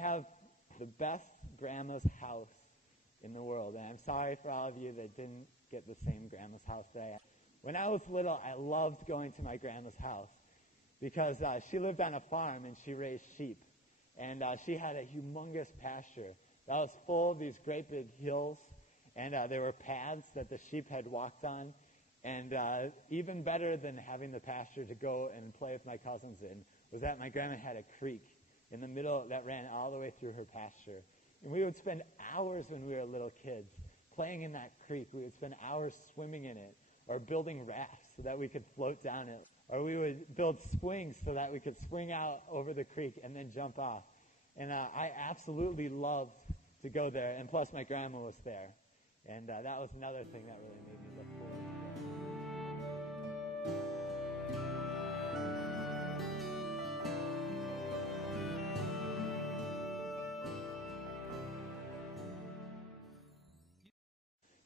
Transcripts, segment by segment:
have the best grandma's house in the world. And I'm sorry for all of you that didn't get the same grandma's house that I had. When I was little, I loved going to my grandma's house because she lived on a farm and she raised sheep. And she had a humongous pasture that was full of these great big hills. And there were paths that the sheep had walked on. And even better than having the pasture to go and play with my cousins in was that my grandma had a creek in the middle that ran all the way through her pasture. And we would spend hours when we were little kids playing in that creek. We would spend hours swimming in it or building rafts so that we could float down it. Or we would build swings so that we could swing out over the creek and then jump off. And I absolutely loved to go there. And plus my grandma was there. And that was another thing that really made me look forward to it.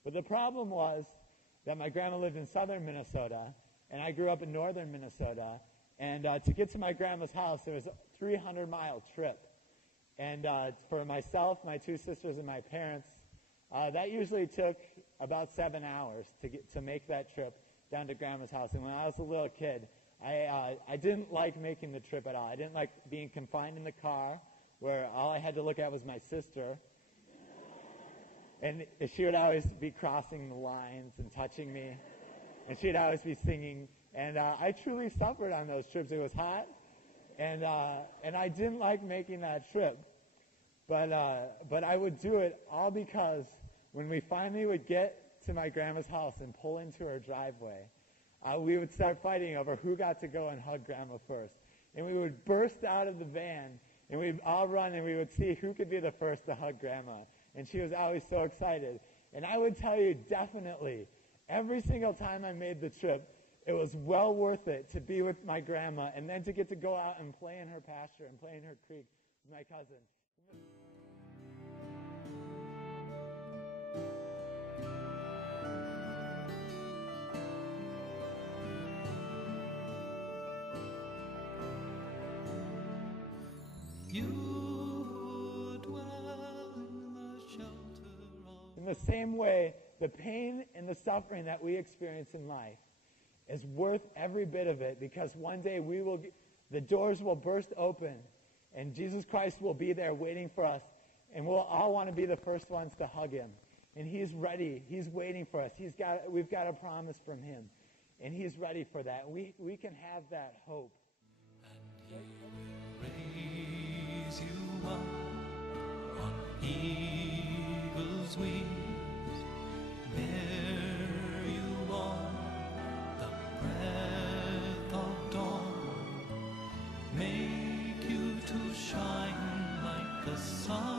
But the problem was that my grandma lived in southern Minnesota, and I grew up in northern Minnesota. And to get to my grandma's house, it was a 300-mile trip. And for myself, my two sisters, and my parents, that usually took about 7 hours to make that trip down to grandma's house. And when I was a little kid, I didn't like making the trip at all. I didn't like being confined in the car where all I had to look at was my sister. And she would always be crossing the lines and touching me. And she'd always be singing. And I truly suffered on those trips. It was hot. And I didn't like making that trip. But I would do it all because when we finally would get to my grandma's house and pull into her driveway, we would start fighting over who got to go and hug grandma first. And we would burst out of the van, and we'd all run, and we would see who could be the first to hug grandma. And she was always so excited. And I would tell you definitely, every single time I made the trip, it was well worth it to be with my grandma and then to get to go out and play in her pasture and play in her creek with my cousin. In the same way, the pain and the suffering that we experience in life is worth every bit of it, because one day the doors will burst open and Jesus Christ will be there waiting for us, and we'll all want to be the first ones to hug him. And he's ready. He's waiting for us. We've got a promise from him, and he's ready for that. We can have that hope. And he will raise you up on eagle's wings. Bear you on the breath of dawn. Make you to shine like the sun.